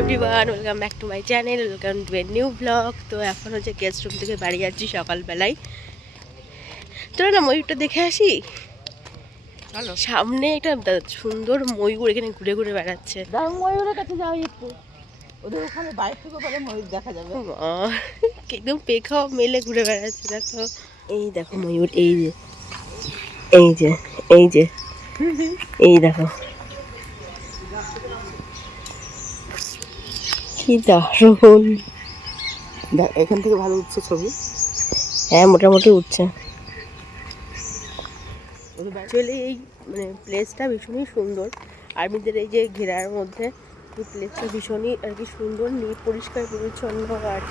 Everyone, welcome back to my channel, welcome to a new blog. তো এখন হচ্ছে guest room থেকে বাড়ি যাচ্ছি সকালবেলায়। চলো না ময়ূরটা দেখে আসি। সামনে একটা সুন্দর ময়ূর এখানে ঘুরে ঘুরে বেড়াচ্ছে। ময়ূরের কাছে যাও একটু, ওদের ওখানে বাইরে থেকে পরে ময়ূর দেখা যাবে। একদম পেখাও মেলে ঘুরে বেড়াচ্ছে। দেখো, এই দেখো ময়ূর, এই যে এই যে এই যে এই দেখো কি দারুণ। এখান থেকে ভালো উঠছে ছবি। হ্যাঁ, মোটামুটি উঠছে। অ্যাকচুয়ালি এই মানে প্লেসটা ভীষণই সুন্দর। আর্মিদের এই যে ঘেরার মধ্যে এই প্লেসটা ভীষণই আর কি সুন্দর, পরিষ্কার পরিচ্ছন্ন। আর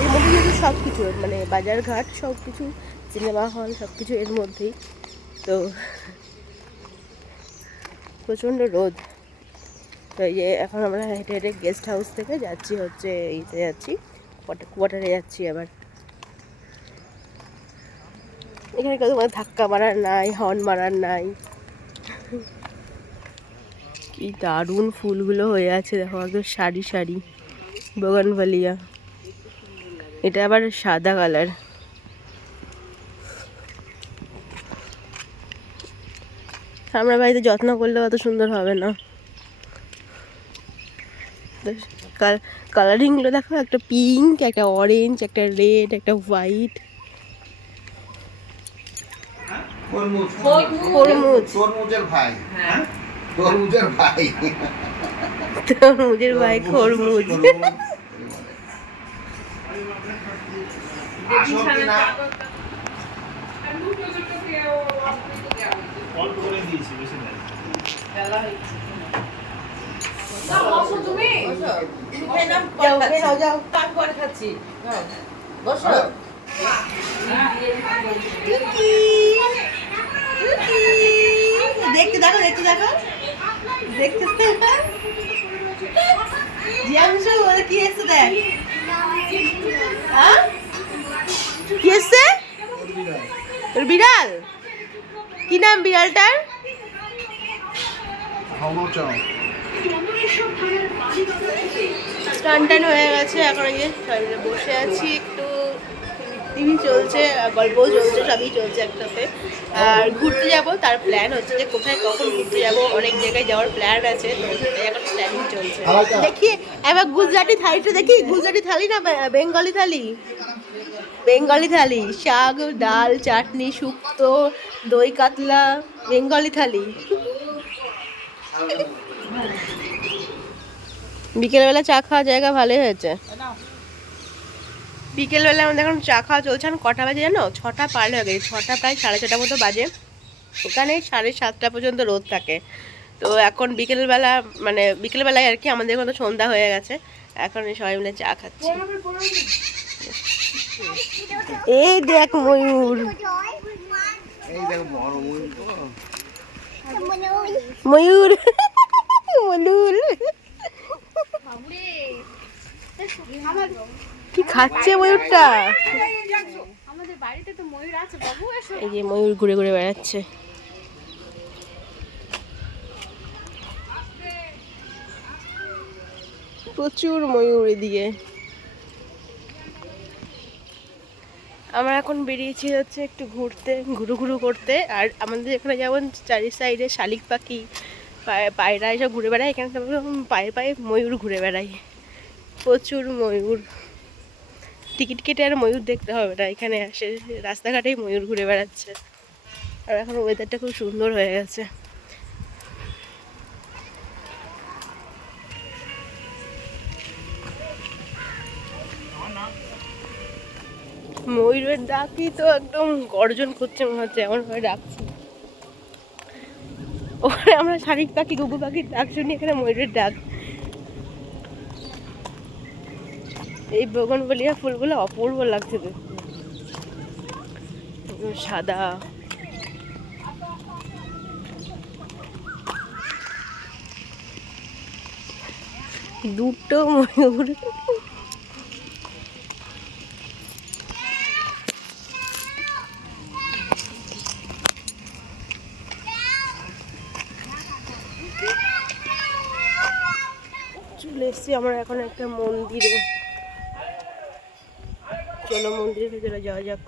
এর মধ্যে কিন্তু সব কিছু মানে বাজারঘাট সব কিছু, সিনেমা হল সব কিছু এর মধ্যেই। তো প্রচণ্ড রোদ। তো এই যে এখন আমরা হেঁটে হেঁটে গেস্ট হাউস থেকে যাচ্ছি হচ্ছে ইতে যাচ্ছি, কোয়ার্টারে যাচ্ছি আবার। এখানে কেউ মানে ধাক্কা মারার নাই, হর্ন মারার নাই। কি দারুণ ফুলগুলো হয়ে আছে দেখো, একদম সারি সারি বোগানভেলিয়া। এটা আবার সাদা কালার। আমরা বাড়িতে যত্ন করলে অত সুন্দর হবে না। কালারিংগুলো দেখো, একটা পিঙ্ক, একটা অরেঞ্জ, একটা রেড, একটা হোয়াইট। তরমুজের ভাই। তরমুজের ভাই খরমুজ। দেখতে দেখো, দেখতে দেখো, দেখতে কি এসছে দেখ। কি এসছে? তোর বিড়াল? কি নাম বিড়ালটার? টান টান হয়ে গেছে। এখন এই যে সবাই মিলে বসে আছি, একটু টিভি চলছে, গল্পও চলছে, সবই চলছে একসাথে। আর ঘুরতে যাব তার প্ল্যান হচ্ছে যে কোথায় কখন ঘুরতে যাব। অনেক জায়গায় যাওয়ার প্ল্যান আছে, তো এখন প্ল্যানিং চলছে। দেখি এবার গুজরাটি থালিটা দেখি। গুজরাটি থালি না বেঙ্গলি থালি? বেঙ্গলি থালি, শাক, ডাল, চাটনি, শুক্তো, দই কাতলা, বেঙ্গলি থালি। বিকেলবেলা চা খাওয়া জায়গা ভালোই হয়েছে। বিকেলবেলা আমাদের এখন চা খাওয়া চলছে। এখন কটা বাজে জানো? 6টা পার হয়ে গেছে। 6টা প্রায় 6:30 মতো বাজে। এখানে 7:30 পর্যন্ত রোদ থাকে। তো এখন বিকেলবেলা মানে বিকেলবেলায় আর কি আমাদের মতো সন্ধ্যা হয়ে গেছে। এখন সবাই মিলে চা খাচ্ছি। এই দেখ ময়ূর, ময়ূর ময়ূর কি খাচ্ছে ময়ূরটা? এই যে ময়ূর ঘুরে ঘুরে বেড়াচ্ছে। প্রচুর ময়ূর এদিকে। আমরা এখন বেরিয়েছি হচ্ছে একটু ঘুরতে, ঘুরু ঘুরু করতে। আর আমাদের এখানে যেমন চারি সাইডে শালিক পাখি, পায়রা এসব ঘুরে বেড়ায়, এখানে পায়ে পায়ে ময়ূর ঘুরে বেড়ায়। প্রচুর ময়ূর। টিকিট কেটে আর ময়ূর দেখতে হবে না, এখানে আসে রাস্তাঘাটেই ময়ূর ঘুরে বেড়াচ্ছে। আর এখন ওয়েদারটা খুব সুন্দর হয়ে গেছে। ময়ূরের ডাকই তো একদম গর্জন করছে, মনে হচ্ছে এমন ভাবে ডাকছে। ওখানে আমরা শালিক পাখি, ঘুঘু পাখির ডাক শুনি, এখানে ময়ূরের ডাক। এই বোগানভেলিয়া ফুলগুলো অপূর্ব লাগছে দেখতে, একদম সাদা। দুটো ময়ূর। চলে এসেছি আমরা এখন একটা মন্দিরে। চলো মন্দিরের ভেতরে যাওয়া যাক।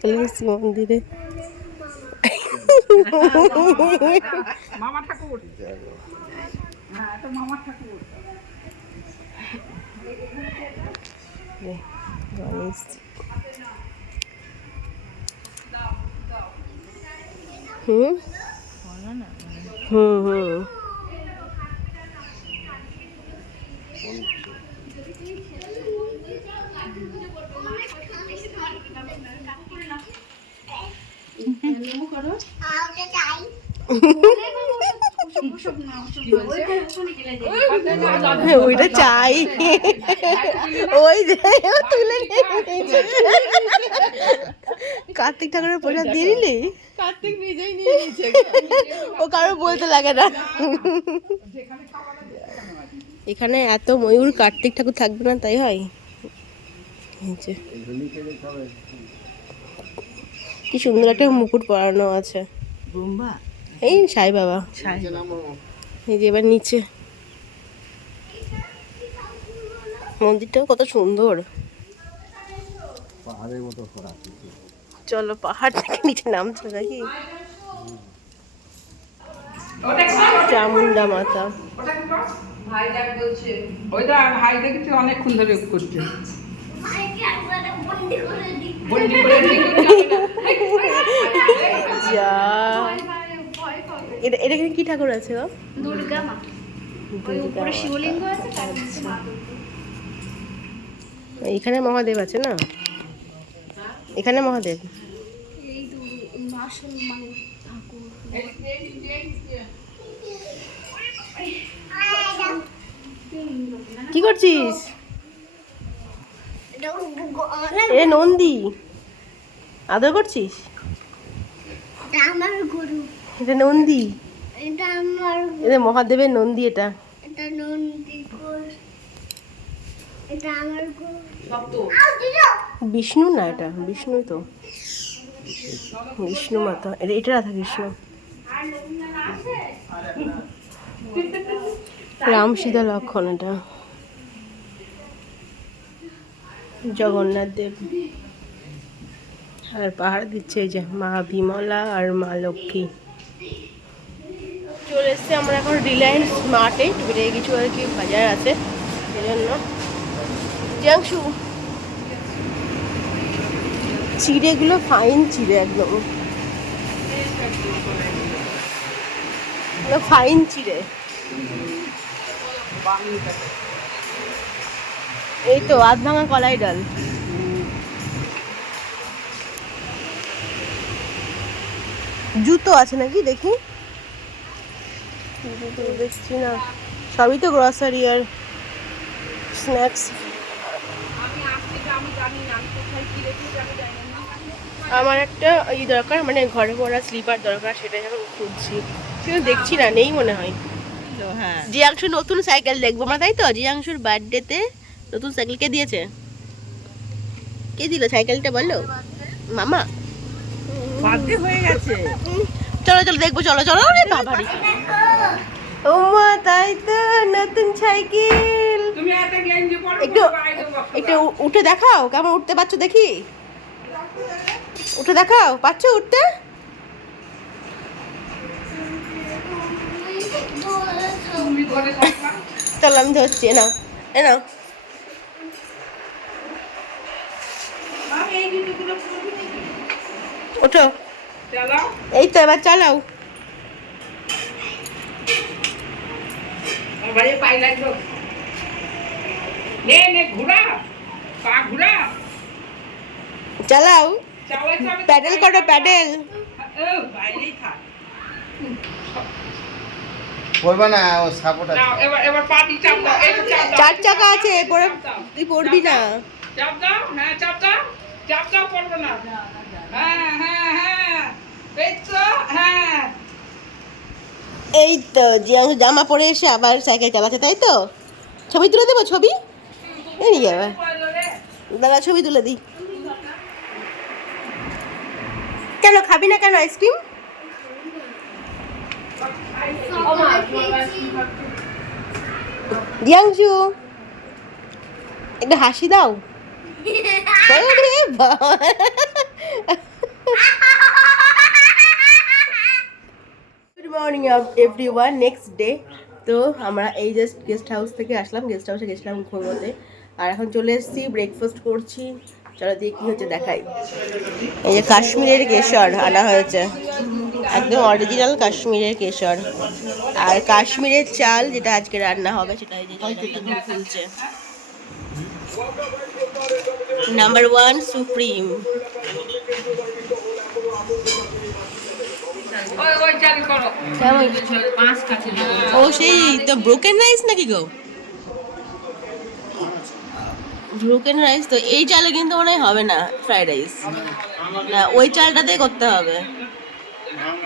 চলে এসেছি মন্দিরে। মামা ঠাকুর, হ্যাঁ তো মামা ঠাকুর। হুম হুম হুম ওইটা চাই, ওই যে তুলে নিয়েছে। কার্তিক ঠাকুরের প্রসাদ দিয়ে নিলি? কার্তিক নিজেই নিয়ে নিয়েছে। ও কারো বলতে লাগে না। এখানে এত ময়ূর, কার্তিক ঠাকুর থাকবে না তাই হয়? কি সুন্দর একটা মুকুট পরানো আছে। এই সাই বাবা। এই যে এবার নিচে মন্দিরটাও কত সুন্দর। চলো পাহাড় থেকে নিচে নামছো নাকি? চামুন্ডা মাতা। ওইটা ভাই দেখছি অনেকক্ষণ ধরে করছে। যা এটা এখানে কি ঠাকুর আছে গো? দুর্গা মা। ওই উপরে শিবলিঙ্গ আছে, তার নিচে মা দুর্গা। এখানে মহাদেব আছে না? এখানে মহাদেব। এই আসল মানে ঠাকুর। কি করছিস? এ নন্দী আদর করছিস? এটা আমার গরু। এটা নন্দী, এটা আমার এটা মহাদেবের নন্দী। এটা এটা নন্দী গরু। এটা আমার গরু। বিষ্ণু না? এটা বিষ্ণু তো, বিষ্ণু মাতা। এটা রাধা কৃষ্ণ। রাম সীতা লক্ষণ। এটা জগন্নাথ দেব। আর পাহাড় দিচ্ছে এই যে মা বিমলা আর মা লক্ষ্মী। চলে এসছি আমরা এখন রিলায়েন্স স্মার্টে। বেরিয়ে কিছু আর কি বাজার আছে সেই জন্য। জিয়াংশু চিড়েগুলো ফাইন চিড়ে, একদম ফাইন চিড়ে। এই তো আধ ভাঙা কলাই ডাল। জুতো আছে নাকি দেখি? জুতো দেখছি না, সবই তো গ্রসারি আর স্ন্যাক্স। আমার একটা দরকার, মানে ঘরে পরা স্লিপার দরকার, সেটা এখন খুঁজছি। সেটা দেখছি না, নেই মনে হয়। হ্যাঁ, জিয়াংশু নতুন সাইকেল দেখবো আমরা, তাই তো? জিয়াংশুর বার্থডেতে নতুন সাইকেল কে দিয়েছে? কে দিল সাইকেলটা বলো? মামা। বার্থডে হয়ে গেছে। চলো চলো দেখবো, চলো চলো। রে বাবারে, ও মা তাই তো, নতুন সাইকেল। তুমি একটা গেঞ্জি পরো, একটু একটু উঠে দেখাও কেমন উঠতে পারছো, দেখি। উঠে দেখাও, পারছো উঠতে? তুমি ধরে থাকবা। চলো আমি ধরছি, নাও এ নাও। এই জুতোগুলো পরবি নাকি? ওঠো, চালাও। এই তো এবার চালাও। এবারে পাই লাগলো। নে নে ঘোরা, পা ঘোরা। চালাও, চালাই চালাই। প্যাডেল করো, প্যাডেল। ও বাইরেই থাক। পড়বে না, ও সাপোর্ট আছে। নাও এবার এবার পা দি চাপ দাও। এই চাপ দাও। চার চাকা আছে, পরে তুই পড়বি না। চাপ দাও, হ্যাঁ চাপ দাও। চাপ দাও, পড়বে না। হ্যাঁ হ্যাঁ হ্যাঁ, এই তো, হ্যাঁ তো জিয়াংশু জামা পরে এসে আবার সাইকেল চালাচ্ছে, তাই তো? ছবি তুলে দেবো, ছবি এই নিয়ে যাবে দাদা, ছবি তুলে দিই। কেন খাবি না কেন আইসক্রিম? জিয়াংশু একটা হাসি দাও। ওরে বাবা। Good morning everyone, next day. তো আমরা এই জাস্ট গেস্ট হাউস থেকে আসলাম, গেস্ট হাউসে গেছিলাম ঘুমোতে, আর এখন চলে এসেছি, ব্রেকফাস্ট করছি। চলো দিয়ে কী হচ্ছে দেখাই। এই যে কাশ্মীরের কেশর আনা হয়েছে, একদম অরিজিনাল কাশ্মীরের কেশর, আর কাশ্মীরের চাল যেটা আজকে রান্না হবে সেটা এই যে ফুলছে। Number 1 supreme. ও সেই তো ব্রোকেন রাইস নাকি গো? ব্রোকেন রাইস তো এই চালে কিন্তু মনে হয় হবে না ফ্রাইড রাইস, না ওই চালটাতে করতে হবে।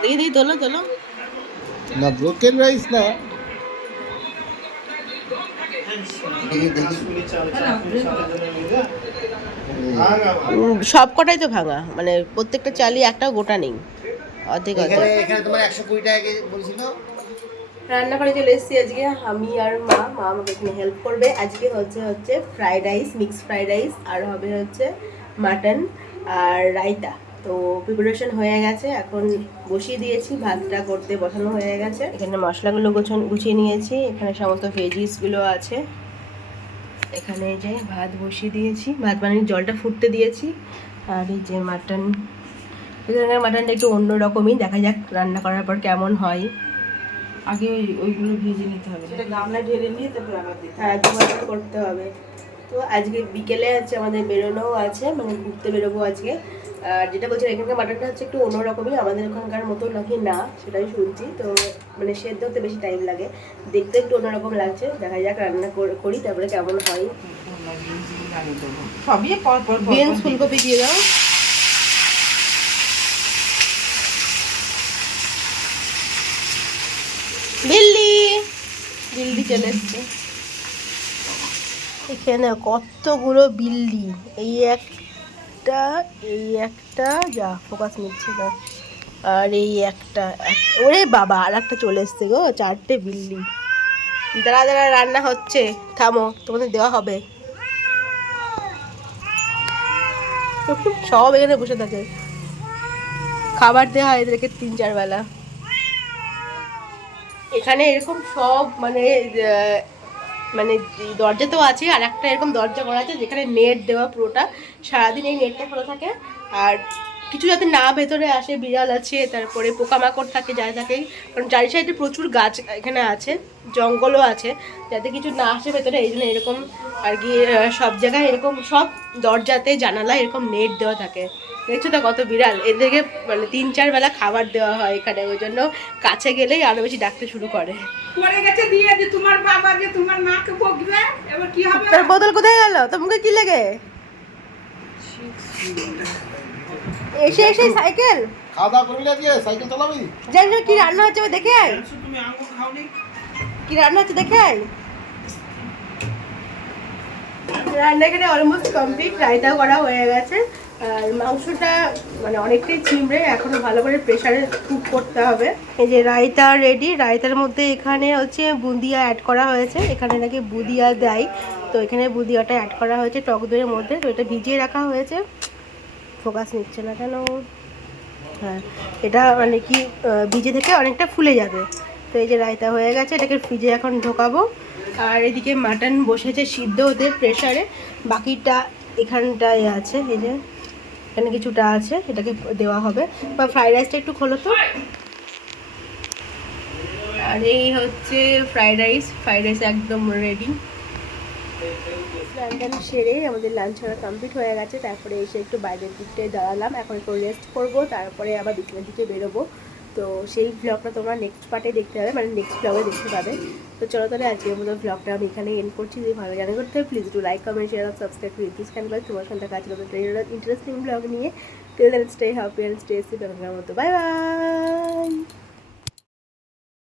দেখি দেখি, তোলো তোলো। না ব্রোকেন রাইস না, দেখি দেখি। সব কটাই তো ভাঙা, মানে প্রত্যেকটা চালই একটাও গোটা নেই, অর্ধেক এখানে অর্ধেক। এখানে তোমার 120 টাকা কেজি বলছিল। রান্নাঘরে চলে এসেছি আজকে আমি আর মা আমাকে এখানে হেল্প করবে। আজকে হচ্ছে fried rice, mix fried rice, আর হবে হচ্ছে মাটন আর রায়তা। তো প্রিপারেশন হয়ে গেছে, এখন বসিয়ে দিয়েছি, ভাতটা করতে বসানো হয়ে গেছে। এখানে মশলাগুলো গুছিয়ে নিয়েছি, এখানে সমস্ত ভেজিসগুলো আছে। এখানে এই যে ভাত বসিয়ে দিয়েছি, ভাত বানিয়ে জলটা ফুটতে দিয়েছি। আর এই যে মাটন, এখানে মাটনটা একটু অন্যরকমই, দেখা যাক রান্না করার পর কেমন হয়। আগে ওইগুলো ভেজে নিতে হবে, সেটা গামলা ঢেলে নিয়ে তারপর আবার দিতে হবে। হ্যাঁ, দুবার করতে হবে। তো আজকে বিকেলে আছে আমাদের বেরোনোও আছে, মানে ঘুরতে বেরোবো আজকে। আর যেটা বলছিলাম, এখানকার মাটনটা হচ্ছে একটু অন্যরকমই, আমাদের ওখানকার মতো নাকি না সেটাই শুনছি। তো মানে সেদ্ধ হতে বেশি টাইম লাগে, দেখতে একটু অন্যরকম লাগছে। দেখা যাক রান্না করি তারপরে কেমন হয়। সবই পর পর বিনস ফুলকপি দিয়ে দাও। বিল্লি বিল্লি চলে এসছে এখানে, কতগুলো বিল্লি। এই একটা, এই একটা, যা ফোকাস নিচ্ছে না, আর এই একটা, ওরে বাবা আর একটা চলে এসছে গো, 4টে বিল্লি। দাঁড়া দাঁড়া, রান্না হচ্ছে, থামো, তোমাদের দেওয়া হবে। সব এখানে বসে থাকে, খাবার দেওয়া হয় এদেরকে 3-4 বেলা। এখানে এরকম সব মানে মানে দরজা তো আছে, আর একটা এরকম দরজা করা আছে যেখানে নেট দেওয়া পুরোটা, সারাদিন এই নেটটা খোলা থাকে। আর কিছু যাতে না ভেতরে আসে, বিড়াল আছে, তারপরে পোকামাকড় থাকে যা থাকে, কারণ চারি সাইডে প্রচুর গাছ এখানে আছে, জঙ্গলও আছে, যাতে কিছু না আসে ভেতরে, এই জন্য এরকম আর কি সব জায়গায় এরকম সব দরজাতে জানালা এরকম নেট দেওয়া থাকে। দেখছো তো কত বিড়াল, এদেরকে মানে 3-4 বেলা খাবার দেওয়া হয় এখানে, ওই জন্য কাছে গেলেই আরো বেশি ডাকতে শুরু করে। পড়ে গেছে দিয়ে যে তোমার বাবা যে তোমার মাকে বকবে, এবার কি হবে? তোর বোতল কোথায় গেল? তোর মুখে কি লেগে? এসে এসে সাইকেল খাওয়া দাওয়া করবি না, দিয়ে সাইকেল চালাবি। জানি না কি রান্না হচ্ছে, দেখে আয়। তুমি আঙ্গুর খাওনি? কি রান্না হচ্ছে দেখে আয়। রান্না এখানে অলমোস্ট কমপ্লিট, রায়তাও করা হয়ে গেছে। আর মাংসটা মানে অনেকটাই চিমড়ে, এখনো ভালো করে প্রেসারে কুক করতে হবে। এই যে রায়তা রেডি, রায়তার মধ্যে এখানে হচ্ছে বুঁদিয়া অ্যাড করা হয়েছে, এখানে নাকি বুঁদিয়া দেয়, তো এখানে বুঁদিয়াটা অ্যাড করা হয়েছে টক দইয়ের মধ্যে। তো এটা ভিজিয়ে রাখা হয়েছে, ফোকাস নিচ্ছে না কেন? হ্যাঁ, এটা মানে কি ভিজে থেকে অনেকটা ফুলে যাবে। তো এই যে রায়তা হয়ে গেছে, এটাকে ফ্রিজে এখন ঢোকাবো। আর এদিকে মাটন বসেছে সিদ্ধ হতে প্রেসারে, বাকিটা এখানটায় আছে, এই যে এখানে কিছুটা আছে, এটাকে দেওয়া হবে। বা ফ্রাইড রাইসটা একটু খোলো তো। আর এই হচ্ছে ফ্রাইড রাইস একদম রেডি। রান্না সেরে আমাদের লাঞ্চ করা কমপ্লিট হয়ে গেছে, তারপরে এসে একটু বাইরের দিকটা দাঁড়ালাম, এখন একটু রেস্ট করবো, তারপরে আবার বিকেলের দিকে বেরোবো। তো সেই ব্লগটা তোমরা নেক্সট পার্টে দেখতে পাবে, মানে নেক্সট ব্লগে দেখতে পাবে। তো চলো তাহলে আজকের মতো ব্লগটা আমি এখানে এন্ড করছি। যদি ভালো জানা করতে হবে প্লিজ একটু লাইক, কমেন্ট, শেয়ার, সাবস্ক্রাইব করে দিস কেন, তোমার সঙ্গে কাজ করবে ইন্টারেস্টিং ব্লগ নিয়ে। Till then stay happy and stay safe. Bye by.